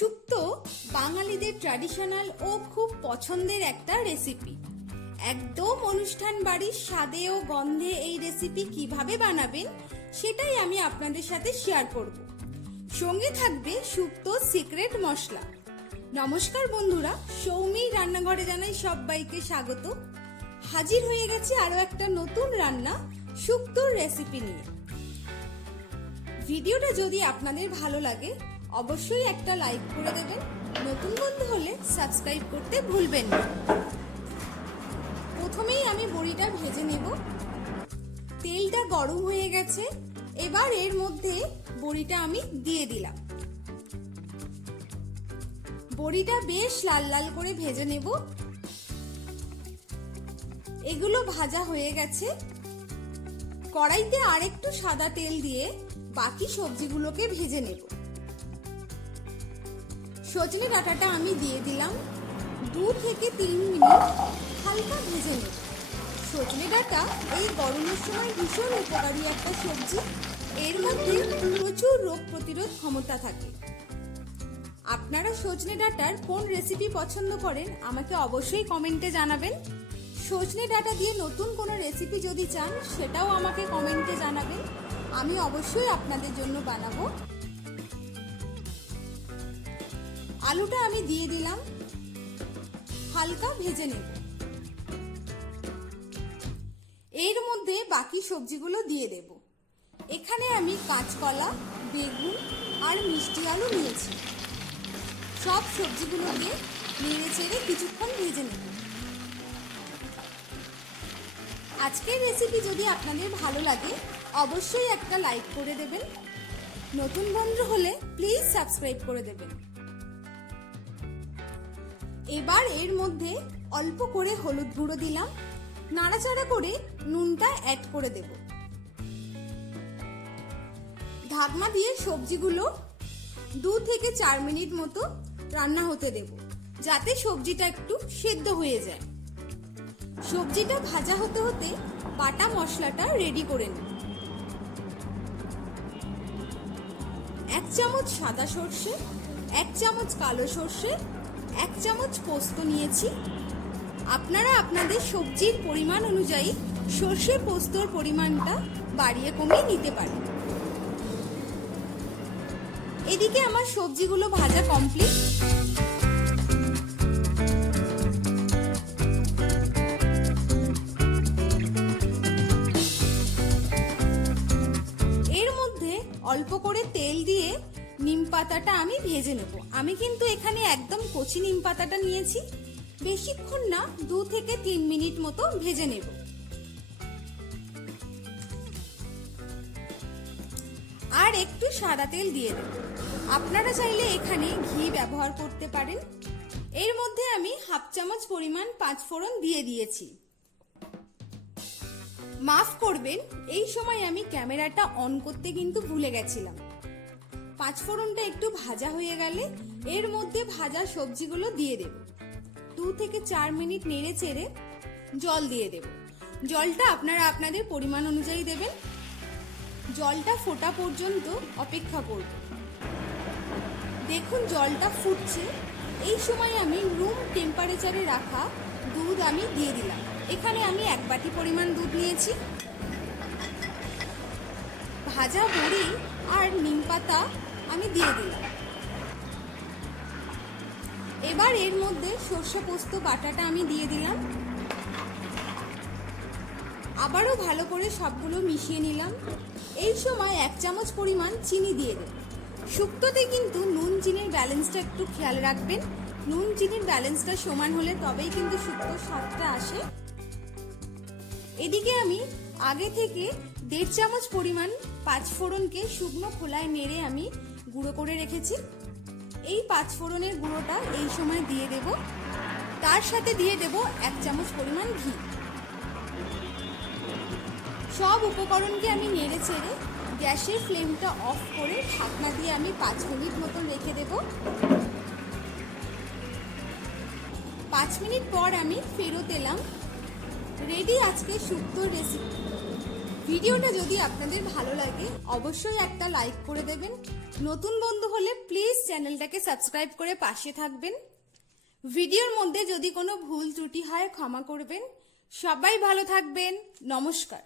শুক্তো বাঙালিদের ট্র্যাডিশনাল ও খুব পছন্দের একটা রেসিপি। একদম অনুষ্ঠান বাড়ির স্বাদে ও গন্ধে এই রেসিপি কিভাবে বানাবেন সেটাই আমি আপনাদের সাথে শেয়ার করব। সঙ্গে থাকবে শুক্তো সিক্রেট মশলা। নমস্কার বন্ধুরা, সৌমির রান্নাঘরে জানাই সবাইকে স্বাগত। হাজির হয়ে গেছে আরো একটা নতুন রান্না শুক্তোর রেসিপি নিয়ে। ভিডিওটা যদি আপনাদের ভালো লাগে অবশ্যই একটা লাইক করে দেবেন, নতুন বন্ধু হলে সাবস্ক্রাইব করতে ভুলবেন না। প্রথমেই আমি বড়িটা ভেজে নেব। তেলটা গরম হয়ে গেছে, এবার এর মধ্যে বড়িটা আমি দিয়ে দিলাম। বড়িটা বেশ লাল লাল করে ভেজে নেব। এগুলো ভাজা হয়ে গেছে। কড়াইতে আরেকটু সাদা তেল দিয়ে বাকি সবজিগুলোকে ভেজে নেব। সজনে ডাঁটাটা আমি দিয়ে দিলাম। 2 থেকে 3 মিনিট হালকা ভেজে নেব। সজনে ডাঁটা এই গরমের সময় ভীষণ উপকারী একটা সবজি। এর মধ্যে প্রচুর রোগ প্রতিরোধ ক্ষমতা থাকে। আপনারা সজনে ডাঁটার কোন রেসিপি পছন্দ করেন আমাকে অবশ্যই কমেন্টে জানাবেন। সজনে ডাঁটা দিয়ে নতুন কোনো রেসিপি যদি চান সেটাও আমাকে কমেন্টে জানাবেন, আমি অবশ্যই আপনাদের জন্য বানাবো। আলুটা আমি দিয়ে দিলাম, হালকা ভেজে নেব। এর মধ্যে বাকি সবজিগুলো দিয়ে দেব। এখানে আমি কাঁচকলা, বেগুন আর মিষ্টি আলু নিয়েছি। সব সবজিগুলো দিয়ে নেড়ে চেড়ে কিছুক্ষণ ভেজে নেব। আজকের রেসিপি যদি আপনাদের ভালো লাগে অবশ্যই একটা লাইক করে দেবেন, নতুন বন্ধু হলে প্লিজ সাবস্ক্রাইব করে দেবেন। এবার এর মধ্যে অল্প করে হলুদ গুঁড়ো দিলাম, নাড়াচাড়া করে নুনটা অ্যাড করে দেব। ঢাকনা দিয়ে সবজিগুলো 2 থেকে 4 মিনিট মতো রান্না হতে দেব, যাতে সবজিটা একটু সেদ্ধ হয়ে যায়। সবজিটা ভাজা হতে হতে বাটা মশলাটা রেডি করে নেব। 1 চামচ সাদা সর্ষে, 1 চামচ কালো সর্ষে, 1 চামচ পোস্ত নিয়েছি। আপনারা আপনাদের সবজির পরিমাণ অনুযায়ী সর্ষে পোস্তর পরিমাণটা বাড়িয়ে কমিয়ে নিতে পারেন। এদিকে আমার সবজিগুলো ভাজা কমপ্লিট। এর মধ্যে অল্প করে তেল দিয়ে নিম পাতাটা আমি ভেজে নেব। আমি কিন্তু এখানে একদম কচি নিম পাতাটা নিয়েছি। বেশিক্ষণ না, 2 থেকে 3 মিনিট মতো ভেজে নেব। আর একটু সাদা তেল দিয়ে দেব। আপনারা চাইলে এখানে ঘি ব্যবহার করতে পারেন। এর মধ্যে আমি 1/2 চামচ পরিমাণ 5 ফোড়ন দিয়ে দিয়েছি। মাফ করবেন, এই সময় আমি ক্যামেরাটা অন করতে কিন্তু ভুলে গেছিলাম। 5 ফোড়নটা একটু ভাজা হয়ে গেলে এর মধ্যে ভাজা সবজিগুলো দিয়ে দেব। 2 থেকে 4 মিনিট নেড়ে চেড়ে জল দিয়ে দেব। জলটা আপনারা আপনাদের পরিমাণ অনুযায়ী দেবেন। জলটা ফোটা পর্যন্ত অপেক্ষা করব। দেখুন জলটা ফুটছে। এই সময় আমি রুম টেম্পারেচারে রাখা দুধ আমি দিয়ে দিলাম। এখানে আমি 1 বাটি পরিমাণ দুধ নিয়েছি। ভাজা বড়ি আর নিম পাতা আমি দিয়ে দিলাম। এবার এর মধ্যে সর্ষে পোস্ত বাটাটা আমি দিয়ে দিলাম। আবারও ভালো করে সবগুলো মিশিয়ে নিলাম। এই সময় 1 চামচ পরিমাণ চিনি দিয়ে দেব। শুক্তোতে কিন্তু নুন চিনির ব্যালেন্সটা একটু খেয়াল রাখবেন। নুন চিনির ব্যালেন্সটা সমান হলে তবেই কিন্তু শুক্তোর স্বাদটা আসে। এদিকে আমি আগে থেকে 1.5 চামচ পরিমাণ 5 ফোড়নকে শুকনো খোলায় নেড়ে আমি গুঁড়ো করে রেখেছি। এই 5 ফোড়নের গুঁড়োটা এই সময় দিয়ে দেব। তার সাথে দিয়ে দেব 1 চামচ পরিমাণ ঘি। সব উপকরণকে আমি নেড়ে চেড়ে গ্যাসের ফ্লেমটা অফ করে ঢাকনা দিয়ে আমি 5 মিনিট মতন রেখে দেব। 5 মিনিট পর আমি ফেরত এলাম। রেডি আজকে শুক্তোর রেসিপি। ভিডিওটা যদি আপনাদের ভালো লাগে অবশ্যই একটা লাইক করে দেবেন, নতুন বন্ধু হলে হলে প্লিজ চ্যানেলটাকে সাবস্ক্রাইব করে পাশে থাকবেন। ভিডিওর মধ্যে যদি কোনো ভুল ত্রুটি হয় ক্ষমা করবেন। সবাই ভালো থাকবেন। নমস্কার।